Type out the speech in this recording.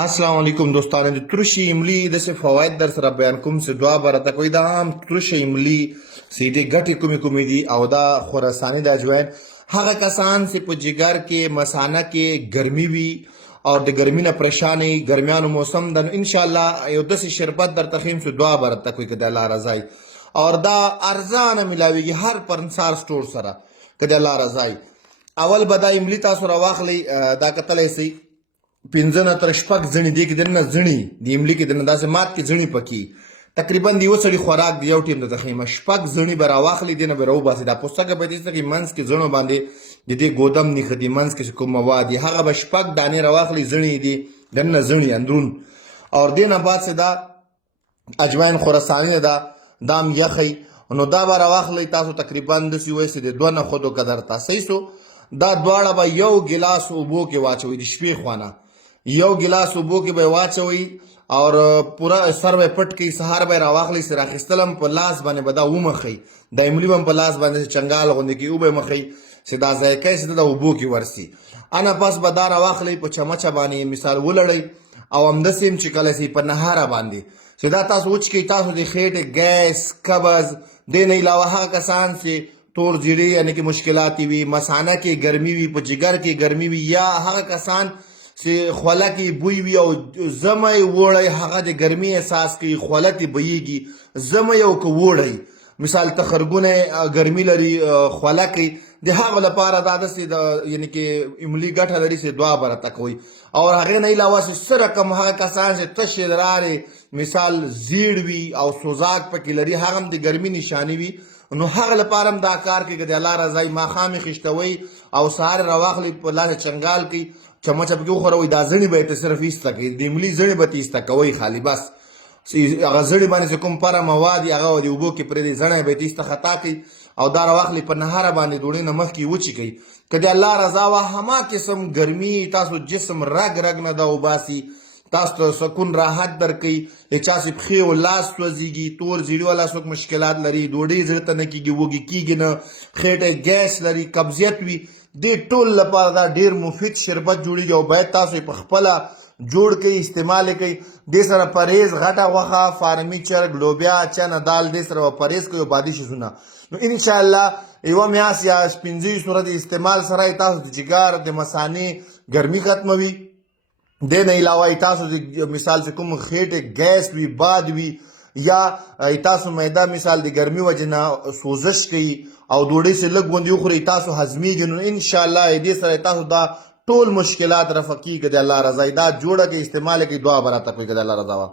अस्सलाम वालेकुम दोस्तانو د ترشي املی د څه فواید در سره بیان کوم چې دعا برته کوي دا هم ترشي املی سیدی ګټي کومې دي او دا خراساني د اجوین هغه کسان چې په جګر کې مسانه کې ګرمي وي او د ګرمي نه پریشانې ګرمیانو موسم د ان شاء الله یو داسې شربت در تخیم چې دعا برته کوي کده الله رضای او دا ارزانه ملاويږي هر پرنسار سٹور سره کده الله رضای اول بدا املی تاسو راواخلی دا کتلې سي پنځه نه تر شپږ ځنې دي کې دنه ځنې د املی کې دنه داسې مات کې ځنې پکې تقریبا د یو سړي خوراک دی یو ټیم د تخیمه شپږ ځنې به راواخلي دي نه به راوباسي دا پوستکه به دې کې منځ کې ځنو باندې د دې ګودم نښتي منځ کې کوم مواد دي هغه به شپږ دانې راواخلي ځنې دي دنه ځنې اندرون او دې نه بعد څه دا اجوین خراساني دا دام یخی نو دا به راواخلي تاسو تقریبا د سی وایسي د دوه نه خودو قدر تاسو دا دواړه به یو ګلاس اوبو کې واچوي د شپې خوانه یو ګلاس اوبو کې به واچوي او پورا سر به پټ کې سهار به راواخلي سره اخیستلم په لاس باندې به دا ومخي د املی هم په لاس باندې چنګال غوندې کې اوبه مخي چې دا ځایکه چې د اوبو کې ورسي انا پس به دا راواخلي په چمچه باندې مثال ولړی او همداسې چې کله سي په نهاره باندې چې دا تاسو وچ کې تاسو د خېټې ګیس قبض د نه علاوه هغه کسان چې تور جیری یعنی کې مشکلات وي مسانه کې ګرمي وي په جګر کې ګرمي وي یا هغه کسان چې خوله کې بوی وي او زمه وړی هغه د ګرمي احساس کوي خوله کې بویږي زمه یو که وړی مثال تخرګونه ګرمي لري خوله کې د هغه لپاره دا داسې د یعنی کې املی ګټه لري چې دعا برته کوي او هغې نه علاوه چې څه رقم هغه کسان چې تشې لارې مثال زیړ وي او سوزاک پکې لري هغه هم د ګرمي نشانې وي نو هغه لپاره هم دا کار کوي که د الله رضای ماښام یې خیشتوئ او سهار راواخلئ په لاس چنګال کوي چمچه پکې وخوروئ دا زړې به یې ته صرف ایسته کوئ د املي زړې به ته ایسته کوئ خالي بس هغه زړې باندې چې کوم پره مواد وي هغه د اوبو کې پرېږدئ زړی به یې ته ایسته خطا کوئ او دا راواخلئ په نهاره باندې ډوډۍ نه مخکې وچې کوئ که د الله رضا وه هما قسم ګرمي تاسو جسم رګ رګ نه ده وباسي تاسو ته سکون راحت درکوي د چا چې پښې او لاس سوځېږي تور زیړي والا څوک مشکلات لري ډوډۍ زړه ته نه کېږي وږي کېږي نه خېټه ګیس لري قبضیت وي دې ټول لپاره دا ډېر مفید شربت جوړېږي او باید تاسو یې په خپله جوړ کوي استعمال یې کوي دې سره پرهیز غټه غوښه فارمي چرګ لوبیا چنه دال دې سره پرهیز کوي او بادي شیزونه نو انشاءالله یوه میاشت یا پنځه صورت استعمال سره یې تاسو د جګر د مثانې ګرمي ختموي د نه علاوه تاسو د مثال چې کوم خېټه ګیس وي باد وي یا تاسو معده مثال د ګرمي وجه نه سوزش کوي او ډوډۍ سره لږ غوندې وخورئ تاسو هضمېږي نو انشاءالله دې سره تاسو دا ټول مشکلات رفع کېږي د الله رضا دا جوړه کې استعمال کوي دعا به راته کوي که د الله رضا وه